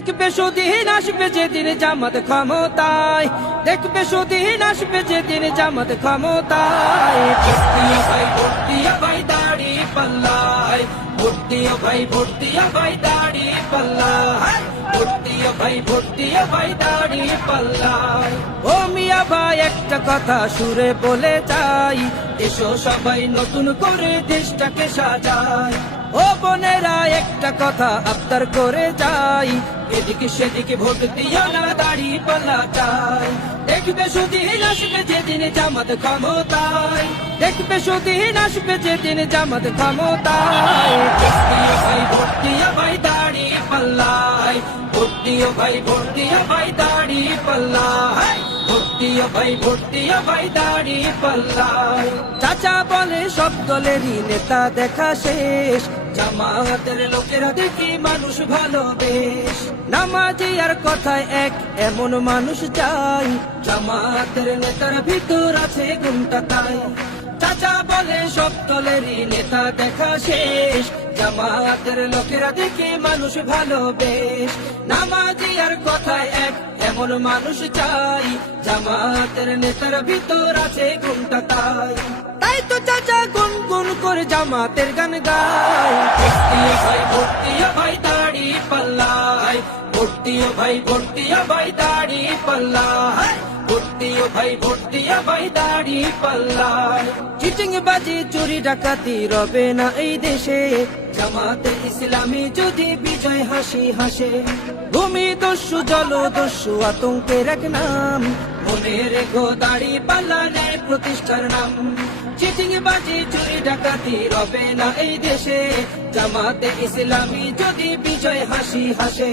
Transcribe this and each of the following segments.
দেখবে সুদিন আসবে যেদিন জামাত ক্ষমতায়, দেখবে সুদিন আসবে যেদিন জামাত ক্ষমতায়। ভোট দিও ভাই, ভোট দিও ভাই দাড়ি পাল্লায়, ভোট দিও ভাই, ভোট দিও ভাই দাড়ি পাল্লায়, ভোট দিও ভাই, ভোট দিও ভাই দাড়ি পাল্লায়। ও মিয়া ভাই একটা কথা সুরে বলে যাই, এসো সবাই নতুন করে দেশটাকে সাজাই। ও বোনেরা একটা কথা আবদার করে যাই, এদিকে সেদিকে ভোট দিও না, দাড়ি পাল্লা চাই। দেখবে সুদিন আসবে যেদিন জামাত ক্ষমতায়, দেখবে সুদিন আসবে যেদিন জামাত ক্ষমতায়। ভোট দিও ভাই, ভোট দিও ভাই দাড়ি পাল্লায়, ভোট দিও ভাই, ভোট দিও ভাই দাড়ি পাল্লায়, ভোট দিও ভাই, ভোট দিও ভাই দাড়ি পাল্লায়। চাচা বলে সব দলেরই নেতা দেখা শেষ, জামাতের লোকেরা দেখি মানুষ ভালো বেশ। নামাজি আর কথায় এক এমন মানুষ চাই, জামাতের নেতার ভিতর আছে গুণটা তাই। চাচা বলে সব দলেরই নেতা দেখা শেষ, জামাতের লোকেরা দেখে মানুষ ভালো বেশ। নামাজি আর কথায় এক এমন মানুষ চাই, জামাতের নেতার ভিতর আছে গুণটা তাই। তাই তো চাচা গুনগুন করে জামাতের গান গায়। ভোট দিও ভাই, ভোট দিও ভাই দাড়ি পাল্লায়, ভোট দিও ভাই, ভোট দিও ভাই দাড়ি পাল্লায়, ভোট দিও ভাই, ভোট দিও ভাই দাড়ি পাল্লায়। চিটিং বাজি চুরি ডাকাতি রবে না এই দেশে, জামাতে ইসলামী যদি বিজয় হাসি হাসে। ভূমি দস্যু জল দস্যু আতঙ্কের এক নাম, মনে রেখো দাড়ি পাল্লা ন্যায় প্রতিষ্ঠার নাম। চিটিং বাজি চুরি ডাকাতি রবে না এই দেশে, জামাতে ইসলামী যদি বিজয় হাসি হাসে।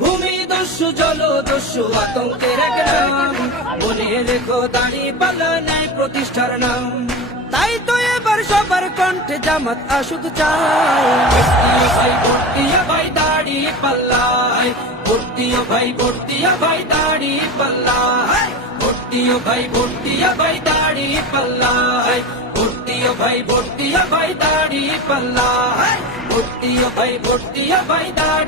ভূমি দস্যু জল দস্যু আতঙ্কের এক নাম, মনে রেখো দাড়ি পাল্লা ন্যায় প্রতিষ্ঠার নাম। তাই তো এবার সবার কণ্ঠে জামাত আসুক চাই। ভোট দিও ভাই, ভোট দিও ভাই দাড়ি পাল্লায়, ভোট দিও ভাই, ভোট দিও ভাই দাড়ি পাল্লায়, ভোট দিও ভাই, ভোট দিও ভাই দাড়ি পাল্লায়, ভোট দিও ভাই, ভোট দিও ভাই দাড়ি পাল্লায়, ভোট দিও ভাই, ভোট দিও ভাই দাড়ি।